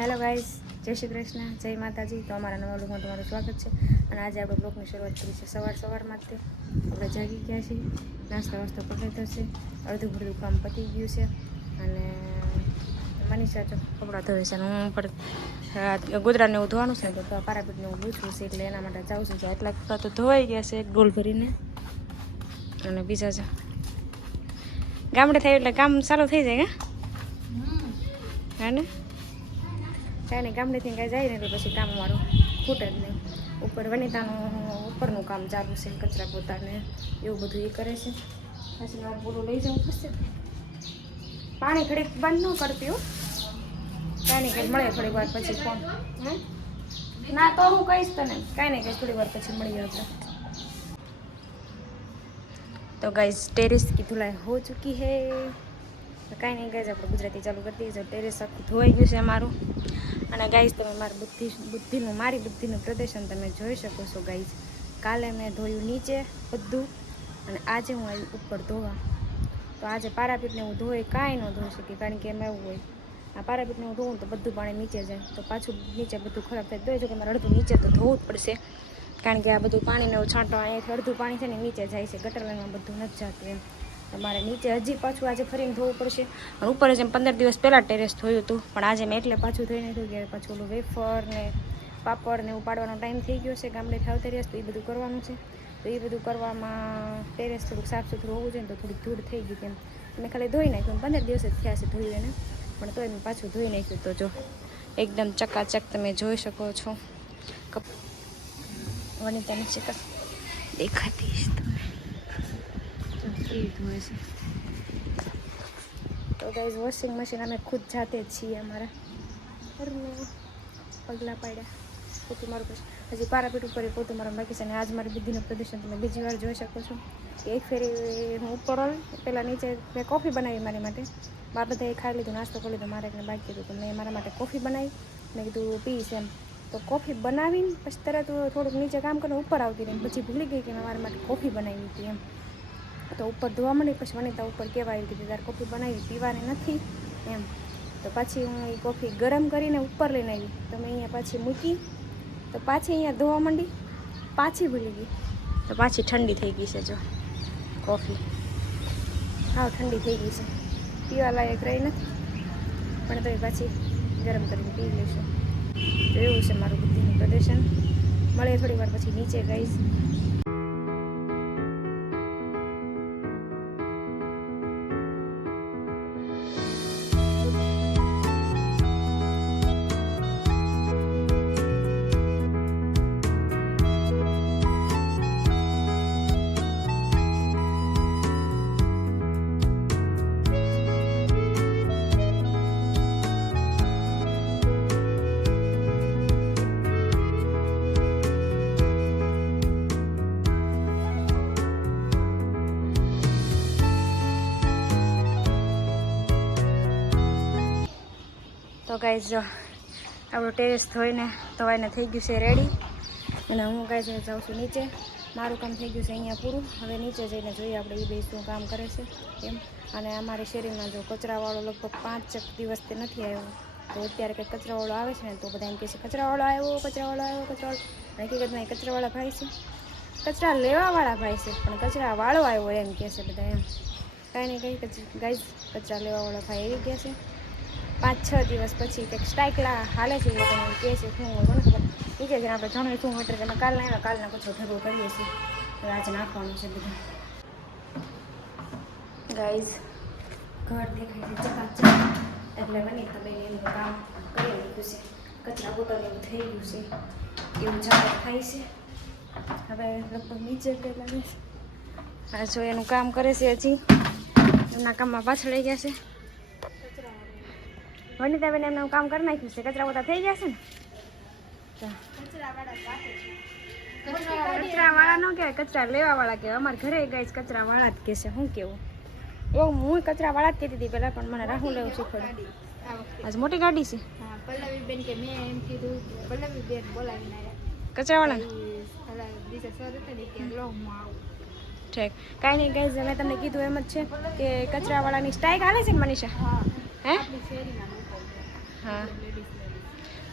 Hello guys જય શ્રી કૃષ્ણ. જય માતાજી. તો અમારા નવા લોકમાં તમારું સ્વાગત છે. અને આજે આપણે બ્લોગની શરૂઆત કરી છે સવાર સવારમાં જ તે આપણે જાગી ગયા છીએ. નાસ્તા વાસ્તો પકડી થશે અડધું ભરધું કામ પતી ગયું છે. અને મનીષા તો કપડાં ધોવે છે અને હું પણ ગોદરાને એવું ધોવાનું છે ને તો પારાપીટને એવું પૂછવું છે એટલે એના માટે જાઉં છું. જો એટલા કપડાં તો ધોવાઈ ગયા છે એક ડોલ ભરીને. અને બીજા છે ગામડે થાય એટલે કામ સારું થઈ જાય હા ને? કાંઈ નહીં ગામડેથી કાંઈ જાય ને તો પછી કામ મારું ખૂટે જ નહીં. ઉપર વનિતાનું ઉપરનું કામ ચાલુ છે, કચરા પોતાને એવું બધું એ કરે છે. પછી મારું પૂરું લઈ જવું પડશે પાણી ઘડીક બંધ ન કરતી હો. કાંઈ નહીં કંઈક મળે થોડીક વાર પછી ફોન ના, તો હું કહીશ તને. કાંઈ નહીં કંઈક થોડી વાર પછી મળીએ આપણે તો ગાઈઝ ટેરેસ કી ધુલાઈ હો ચૂકી હે. કાંઈ નહીં ગાઈઝ આપણે ગુજરાતી ચાલુ કરી દઈએ. ટેરેસ આખું ધોવાઈ ગયું છે અમારું. અને ગાઈઝ તમે મારી બુદ્ધિ, બુદ્ધિનું, મારી બુદ્ધિનું પ્રદર્શન તમે જોઈ શકો છો ગાઈઝ કાલે મેં ધોયું નીચે બધું અને આજે હું આવી ઉપર ધોવા. તો આજે પારાપીટને હું ધોઈ કાંઈ ન ધોઈ શકી, કારણ કે એમાં એવું હોય, આ પારાપીટને હું ધોઉં તો બધું પાણી નીચે જાય. તો પાછું નીચે બધું ખરાબ થાય તો જો કે મારે અડધું નીચે તો ધોવું જ પડશે, કારણ કે આ બધું પાણીને છાંટો, અહીંયાથી અડધું પાણી છે ને નીચે જાય છે. ગટર લાઈનમાં બધું નથી જતું એમ. તમારે નીચે હજી પાછું આજે ફરીને ધોવું પડશે. અને ઉપર જ એમ પંદર દિવસ પહેલાં ટેરેસ ધોયું હતું. પણ આજે મેં એટલે પાછું ધોઈ નાખ્યું કે પાછું ઓલું વેફર ને પાપડ ને એવું પાડવાનો ટાઈમ થઈ ગયો છે ગામડે આવતા રહ્યા તો એ બધું કરવાનું છે. તો એ બધું કરવામાં ટેરેસ થોડુંક સાફ સુથરું હોવું જોઈએ તો થોડીક ધૂળ થઈ ગઈ તેમ મેં ખાલી ધોઈ નાખ્યું પંદર દિવસ જ થયા છે ધોયું એને. પણ તોય મેં પાછું ધોઈ નાખ્યું તો જો, એકદમ ચકાચક તમે જોઈ શકો છો. કપ વનિતાની ચકાસ દેખાતી તો ગાઈઝ વોશિંગ મશીન અમે ખુદ જાતે જ છીએ અમારા. પગલાં પાડ્યા. પોતું મારું પછી હજી પારાપીટ ઉપર પોતું મારું બાકી છે અને આજ મારી બુદ્ધિનું પ્રદર્શન તમે બીજી વાર જોઈ શકો છો. કે એક ફેરી હું ઉપર પહેલાં નીચે મેં કોફી બનાવી મારી માટે. બા બધાએ ખાઈ લીધું, નાસ્તો કરી લીધો, મારે એકને બાકી તો મેં મારા માટે કોફી બનાવી. મેં કીધું પીશ એમ. તો કોફી બનાવીને પછી તરત થોડુંક નીચે કામ કરીને ઉપર આવતી રહી પછી ભૂલી ગઈ કે મેં મારા માટે કોફી બનાવી હતી એમ. તો ઉપર ધોવા મળી પછી વનિતા ઉપર કહેવા આવી હતી ત્યારે કોફી બનાવી, પીવાની નથી. એમ. તો પાછી હું એ કોફી ગરમ કરીને ઉપર લઈને આવી. તો મેં અહીંયા પાછી મૂકી. તો પાછી અહીંયા ધોવા માંડી. પાછી ભૂલી ગઈ. તો પાછી ઠંડી થઈ ગઈ છે જો કોફી હા, ઠંડી થઈ ગઈ છે. પીવા લાયક રહી નથી. પણ તો પાછી ગરમ કરીને પી લઈશું. તો એવું છે મારું બુદ્ધિનું પ્રદર્શન. મળે થોડી વાર પછી નીચે ગઈશ તો ગાઈઝ જો, આપણું ટેરેસ ધોઈને ધોવાઈને થઈ ગયું છે રેડી અને હું ગાઈઝ જાઉં છું નીચે. મારું કામ થઈ ગયું છે અહીંયા પૂરું. હવે નીચે જઈને જોઈએ આપણે એ બે શું કામ કરે છે એમ. અને અમારી શેરીમાં જો કચરાવાળો લગભગ પાંચ દિવસથી નથી આવ્યો. તો અત્યારે કંઈક કચરાવાળો આવે છે ને તો બધા એમ કહે છે, કચરાવાળો આવ્યો કચરાવાળો આવ્યો, કચરાવાળો. હકીકતમાં એ કચરાવાળા ભાઈ છે. કચરા લેવાવાળા ભાઈ છે, પણ કચરા વાળો આવ્યો એમ કહે છે બધા એમ. કાંઈ નહીં, કંઈ ગાઈઝ કચરા લેવાવાળા ભાઈ એવી કહે છે. પાંચ છ દિવસ પછી કંઈક સ્ટ્રાઇકલા હાલે છે, એ લોકોને કહે છે, શું હોય? કોને ખબર. નીચે જઈને આપણે જણાવી શું હોય એટલે કાલ આવ્યા, કાલના પછી ભેગો કરીએ છીએ. હવે આજે નાખવાનું છે બધું. ગાઈઝ ઘર દેખાય છે ચકાચક. એટલે બની તમે એનું કામ કરી લીધું છે. કચરા બોટલ એવું થઈ ગયું છે. એવું જાહેર થાય છે. હવે લગભગ નીચે પહેલાં આ જો એનું કામ કરે છે હજી. એમના કામમાં પાછળ ગયા છે. વનિતાબેન એમનું કામ કરી નાખ્યું છે. કચરા બધા થઈ ગયા છે ને? કચરા વાળા ન કહેવાય કચરા લેવા વાળા કહેવાય. અમારા ઘરે ગઈ કચરા વાળા જ કહેશે શું કેવું? એવું હું કચરા વાળા જ કહેતી હતી પહેલાં પણ મને રાહુલ લેવું શીખવાડ્યું. આજ મોટી ગાડી છે. પલ્લવીબેન કે મેં એમ કીધું પલ્લવીબેન બોલાવીને આવ્યા કચરાવાળા પેલા બીજા સર હતા ને કે લો હું આવું. ઠીક. કાંઈ નહીં ગાઈઝ મેં તમને કીધું એમ જ છે કે કચરાવાળાની સ્ટ્રાઇક આવે છે મનીષા? હા. હે.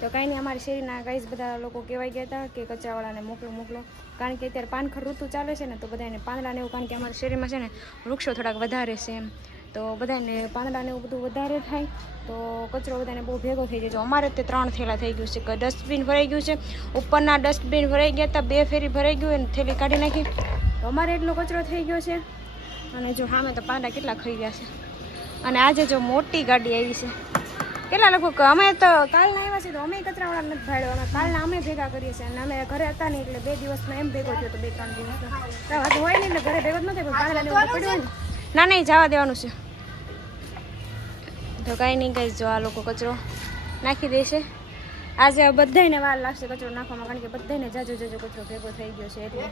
તો કાંઈ નહીં, અમારી શેરીના ગાઈઝ બધા લોકો કહેવાય ગયા હતા કે કચરાવાળાને મોકલો મોકલો. કારણ કે અત્યારે પાનખર ઋતુ ચાલે છે ને, તો બધાને પાંદડાને એવું, કારણ કે અમારા શેરીમાં છે ને, વૃક્ષો થોડાક વધારે છે એમ. તો બધાને પાંદડાને એવું બધું વધારે થાય, તો કચરો બધાને બહુ ભેગો થઈ જાય. અમારે તે ત્રણ થેલા થઈ ગયું છે કે ડસ્ટબિન ભરાઈ ગયું છે, ઉપરના ડસ્ટબિન ભરાઈ ગયા હતા, બે ફેરી ભરાઈ ગયું અને થેલી કાઢી નાખી. તો અમારે એટલો કચરો થઈ ગયો છે. અને જો હામે તો પાંદડા કેટલા ખાઈ ગયા છે. અને આજે જો મોટી ગાડી આવી છે. કેટલા લોકો અમે તો કાલના આવ્યા છે તો અમે કચરાવાળા નથી ભાડ્યો. અમે કાલના અમે ભેગા કરીએ છીએ અને અમે ઘરે હતા નહીં એટલે બે દિવસમાં એમ ભેગો થયો તો બે ત્રણ દિવસ. હોય ને એટલે ઘરે ભેગો જ નથી એવું પડ્યું ને. ના, નહીં, જવા દેવાનું છે. તો કાંઈ નહીં કઈ જો આ લોકો કચરો નાખી દેશે આજે બધાને વાર લાગશે કચરો નાખવામાં, કારણ કે બધાને જાજો જાજો કચરો ભેગો થઈ ગયો છે. એટલે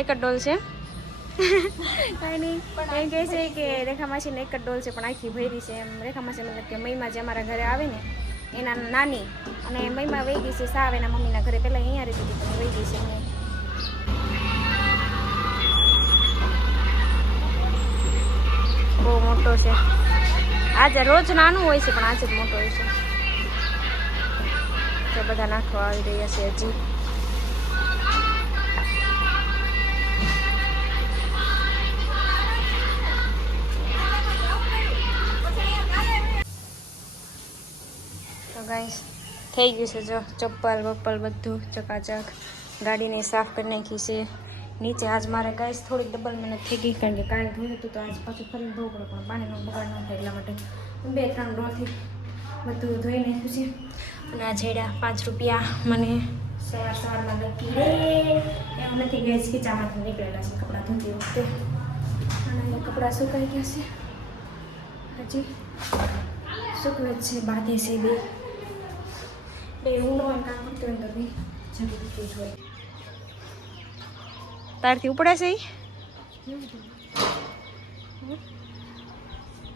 એક જ ડોલ છે. નહીં. એમ કહે છે કે રેખા માસીને એક જ ડોલ છે, પણ આખી ભરી છે. એમ રેખા માસી મતલબ કે મહિમા જે અમારા ઘરે આવે ને, એના નાની અને મહિમા વહી ગઈ છે, સાવ એના મમ્મીના ઘરે પહેલાં અહીંયા રહેતી હતી, પણ વહી ગઈ છે બહુ મોટો છે. આજે રોજ નાનું હોય છે, પણ આજે મોટો હોય છે. બધા નાખવા આવી રહ્યા છે હજી. થઈ ગયું છે જો, ચપ્પલ, બપ્પલ બધું, ચકાચક, ગાડીને સાફ કરી નાખી છે. નીચે આજ મારે ગાઈસ થોડીક ડબલ મહેનત થઈ ગઈ, કારણ કે કાલે ધોયું હતું તો આજ પાછું ફરી ધોવું પડે, પણ પાણીનો બગાડ ન થાય એટલા માટે. બે ત્રણ ડોલથી બધું ધોઈ નાખ્યું છે. અને આ જેડા પાંચ રૂપિયા મને સવાર સવારમાં લકી રે એમ નથી ગેસ ખીચામાંથી નીકળેલા છે કપડાં ધોતી વખતે. અને કપડાં સુકાઈ ગયા છે. હજી શુક્લ જ છે, બાંધે છે બે. તારથી ઉપડે છે?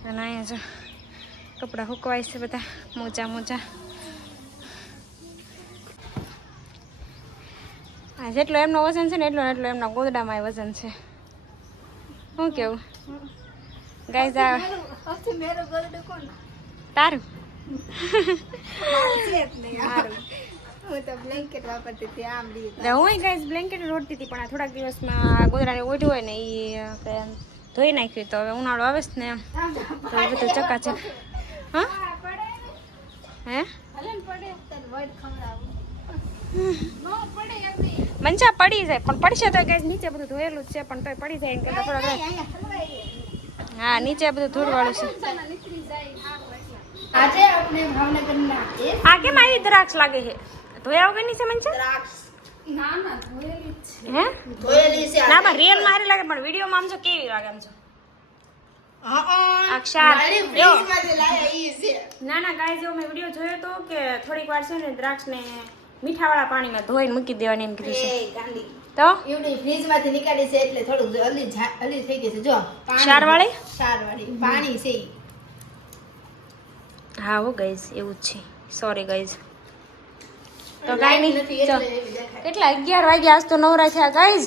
અને અહીંયા જો કપડાં હુકવાય છે બધા મોજા મોજા હા જેટલો એમનો વજન છે ને એટલો એટલો એમના ગોદડામાં વજન છે શું કેવું ગાય તારું હું ગાઈસ બ્લેન્કેટ રોડતી હતી, પણ આ થોડાક દિવસમાં ગોદરાને ઓઢ્યું હોય ને એ ધોઈ નાખ્યું તો હવે ઉનાળો આવે છે ને તો એ બધું હા? હે? મંચા પડી જાય, પણ પડશે તો ગાઈસ નીચે બધું ધોયેલું છે, પણ તોય પડી જાય એમ કે થોડાક હા, નીચે બધું છે. જાય નીકળી જાય આજે આપણે ભાવનગરના આ કેમ આવી દ્રાક્ષ લાગે છે? ધોયા વગરની છે મંચા? દ્રાક્ષ. ના ના ધોયેલી છે. હે? ધોયેલી છે ના પણ રિયલ મારી લાગે પણ વિડીયોમાં આમ જો કેવી લાગે આમ જો. ગાય મેં વીડિયો જોયો તો કે થોડીક વાર છે ને દ્રાક્ષને મીઠાવાળા પાણીમાં ધોઈને મૂકી દેવાની એમ કીધું છે. તો? એવડી ફ્રીજમાંથી નીકાળી છે એટલે થોડું અલી અલી થઈ ગઈ છે. જો પાણી- છે. હા હો ગાઈઝ એવું જ છે. સોરી ગાઈઝ તો કાંઈ નહીં. કેટલા? અગિયાર વાગ્યા આજ તો નવરા થયા ગાઈઝ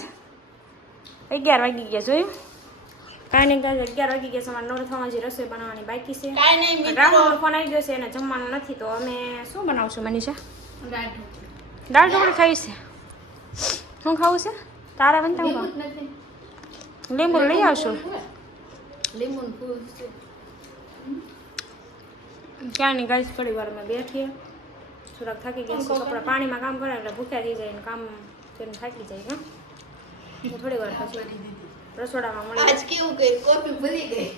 અગિયાર વાગી ગયા જોયું? કાંઈ નહીં ગાઈઝ અગિયાર વાગી ગયા અમારે નવરા થવા હજી રસોઈ બનાવવાની બાકી છે. રાહુલનો ફોન આવી ગયો છે એને જમવાનું નથી તો અમે શું બનાવશું મનીષા? દાળ ઢોકળી. ખાવી છે. શું ખાવું છે? તારા બનતા હું લીંબુ જ. લીંબુ લઈ આવશું? લીંબુનું ક્યાં નહીં ગાઈઝ થોડી વાર અમે બેઠીએ. થોડાક થાકી ગયા કપડા પાણીમાં કામ કરે એટલે ભૂખ્યા થઈ જાય ને કામ કરીને થાકી જાય ને થોડી વાર પછી રસોડામાં મળી આજ કેવું કર્યું કોફી ભૂલી ગઈ.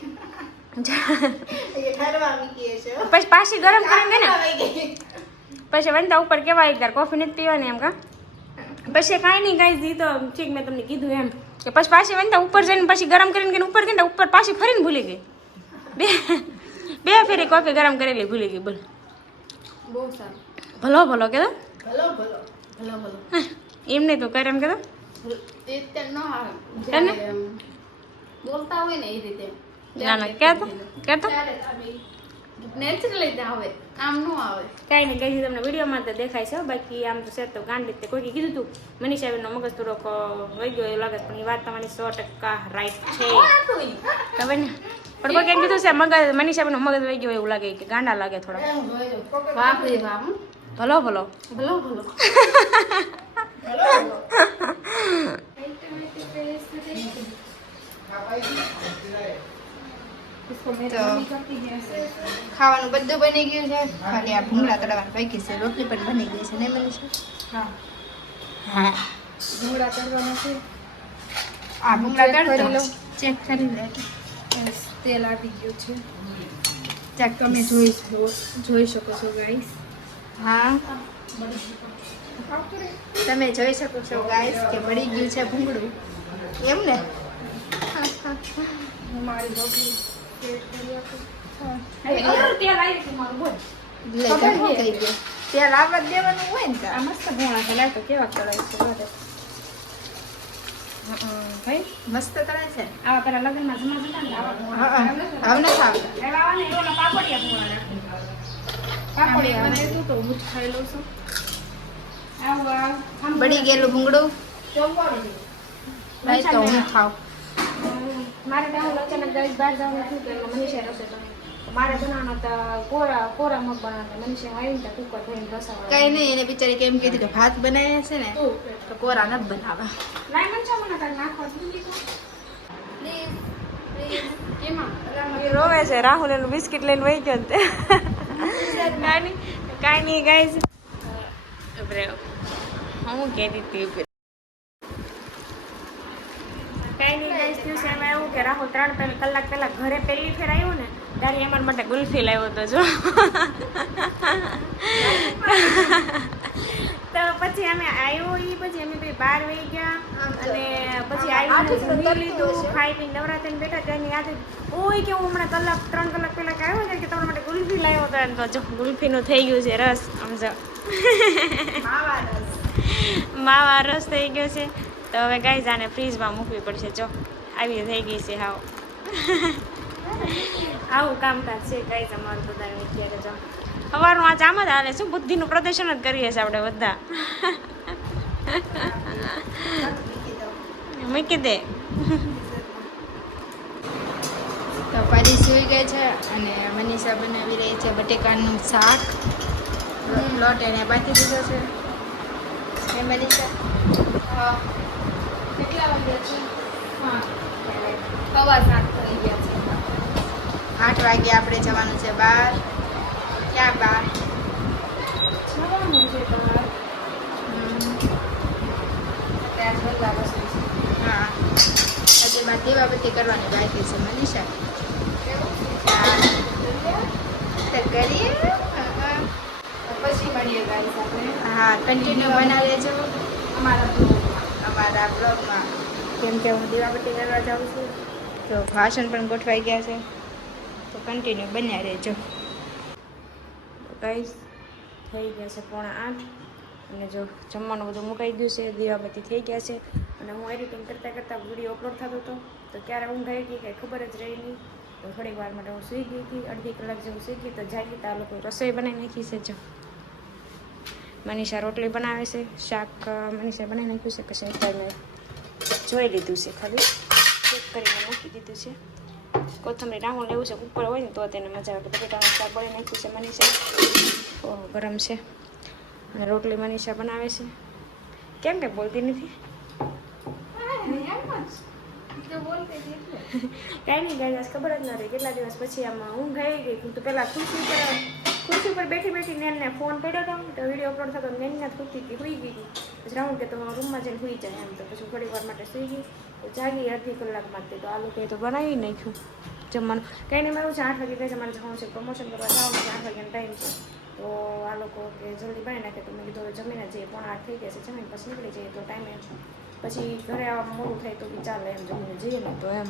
પછી પાછી ગરમ કરીને ને પછી વંતા ઉપર કેવા એક કોફી નથી પીવાની એમ કા? પછી કાંઈ નહીં કાંઈ દીધો ઠીક મેં તમને કીધું એમ કે પછી પાછી વનતા ઉપર જઈને પછી ગરમ કરીને ઉપર ગઈને ઉપર પાછી ફરીને ભૂલી ગઈ. બે બે ફેરી કોફી ગરમ કરેલી ભૂલી ગઈ બોલ. બહુ સારું. ભલો ભલો કે ભલો ભલો ભલો ભલો. એમ નહીં તું કરે એમ કે એ બોલતા હોય ને એ રીતે. ના ના કહેતો કહેતો નેચરલી આવે. આમ ન આવે. કાંઈ નહીં કઈ તમને વિડીયોમાં તો દેખાય છે બાકી આમ તો છે તો ગાંડી તે. કોઈ કીધું હતું મનીષા મગજ થોડોક વહી ગયો એવું લાગે પણ એ વાત તમારી સો ટકા રાઈટ છે. ખબર ને? પણ કોઈ કેમ કીધું છે મગજ મનીષાબેન મગજ વહી ગયો એવું લાગે કે ગાંડા લાગે થોડા. હું જોઈ બાપરે બાપ ભલો ભલો. ભલો ભલો. ખાવાનું બધું બની ગયું છે. ખાલી આ ભૂંગળા તળવાનું બાકી છે. રોટલી પણ બની ગઈ છે નહીં બની છે હા. હા. ભૂંગળા કરવાના છે આ ભૂંગળા. લો ચેક કરી લે. તેલ આવી ગયું છે. ચેક તમે જોઈ શકો- જોઈ શકો છો ગાઈસ હા. તમે જોઈ શકો છો ગાઈસ કે મળી ગયું છે ભૂંગળું. એમ ને? મારી તેલ આવવા દેવાનું હોય ને આ મસ્ત ભૂણા લાગતો કેવા કરાય છે ભાઈ મસ્ત તળે છે. આવા પેલા લગ્નમાં જમા જતા ને આવા એવા ને એવા પાપડિયા પાપડી પાપડિયા મને તું તો હું જ ખાઈ લઉં છું. આવા બળી ગયેલું ભૂંગળું? નહીં તો હું ખાવ મારે તો હું અચાનક ગાઈસ બહાર જવાનું થયું એમાં મનીષા રસોઈ મારે બનાવવાનો હતા કોરા કોરા મગ બનાવતા મનીષા આવી ને કુકર ભરીને રસાવાળા કઈ નહીં એને બિચારી કેમ કીધું કે ભાત બનાવ્યા છે ને તો. કોરા નથી બનાવવા મને નાખવા દીધી રોવે છે રાહુલ એનું બિસ્કિટ લઈને વહી ગયો તે કાંઈ ગાય નહીં ગાઈસ હું કહેતી હતી કાંઈ નહીં ગાઈસ દિવસે એમાં એવું કે રાહુલ ત્રણ કલાક પહેલા ઘરે પહેલી ફેર આવ્યો ને ત્યારે એમાં માટે ગુલ્ફી લાવ્યો હતો જો. તો પછી અમે આવ્યો એ પછી અમે ભાઈ બહાર વહી ગયા અને પછી આવી લીધું ખાઈ પીને નવરાત્રિને બેઠા ત્યાંની યાદ ઓય કે હું હમણાં કલાક ત્રણ કલાક પહેલાં આવ્યો ને કે તમારા માટે ગુલ્ફી લાવ્યો હતો એમ તો જો ગુલ્ફીનું થઈ ગયું છે રસ સમજો માવા રસ થઈ ગયો છે. તો હવે ગાઈઝ આને ફ્રીજમાં મૂકવી પડશે જો. આવી થઈ ગઈ છે હાવ. આવું કામકાજ છે કઈ તમારું બધાને અત્યારે જો સવારનું આજ આમ જ હાલે શું બુદ્ધિનું પ્રદર્શન જ કરીએ છીએ આપણે બધા. મૂકી દે. તો પાડી સુઈ ગઈ છે અને મનીષા બનાવી રહી છે બટેકાનું શાક. લોટ એને બાકી દીધો છે. એ મનીષા? કેટલા વાગ્યા છે? હા. સવા સાત આઠ વાગે આપણે જવાનું છે બહાર. ક્યાં બહાર? હા. આજે મારે દીવાબત્તી કરવાની બાકી છે, મનીષા. તો કરીએ. પછી મળીએ ગાઈસ આપણે હા કન્ટિન્યુ બનાવી લેજો. અમારા અમારા બ્લોગમાં કેમ કે હું દીવાબત્તી કરવા જાઉં છું. તો ભાષણ પણ ગોઠવાઈ ગયા છે. તો કન્ટિન્યુ બન્યા રહેજો. ગાઈસ થઈ ગયા છે પોણા આઠ. અને જો જમવાનું બધું મુકાઈ ગયું છે, દીવાબત્તી થઈ ગયા છે. અને હું એડિટિંગ કરતાં કરતાં વીડિયો અપલોડ થતો હતો. તો ક્યારે ઊંઘ આવી ગઈ કંઈ ખબર જ રહી નહીં. તો થોડીક વાર માટે હું સૂઈ ગઈ હતી, અડધી કલાક જેવું સૂઈ ગઈ તો જાગી તો આ લોકો રસોઈ બનાવી નાખી છે, જો. મનીષા રોટલી બનાવે છે, શાક મનીષા બનાવી નાખ્યું છે, પછી જોઈ લીધું છે ખાલી. ચેક કરીને મૂકી દીધું છે. કોથમરી રાહુલ લેવું છે, ઉપર હોય ને તો તેને મજા આવે. બટેટાનું શાક બળી નાખ્યું છે મનીષા. ગરમ છે. અને રોટલી મનીષા બનાવે છે. કેમ કે બોલતી નથી? કાંઈ નહીં ગાય ખબર જ ન રહી. કેટલા દિવસ પછી આમાં ઊંઘ આવી ગઈ. હું તો પહેલાં ખુરશી ઉપર ખુરશી ઉપર બેઠી બેઠી એને ફોન પડ્યો હતો તો વીડિયો અપલોડ થતો નેનને ખુરશી હતી સુઈ ગઈ. પછી રાઉન્ડ કે તમારા રૂમમાં જઈને સુઈ જાય એમ. તો પછી થોડી વાર માટે સુઈ ગઈ. જાગી અડધી કલાકમાં તે તો આ કંઈ તો બનાવી નાખ્યું. જમવાનું કંઈ નહીં મારું છે આઠ વાગે કહે છે મારે જવાનું છે પ્રમોશન કરવા જવાનું છે આઠ વાગ્યાનો ટાઈમ છે તો આ લોકો કે જલ્દી બનાવી નાખે તો મેં કીધું હવે જમીને જઈએ પોણા આઠ થઈ ગયા છે જમીને પછી નીકળી જઈએ તો ટાઈમે પછી ઘરે આવવામાં મોડું થાય તો બી ચાલે, એમ જમીને જઈએ ને તો એમ.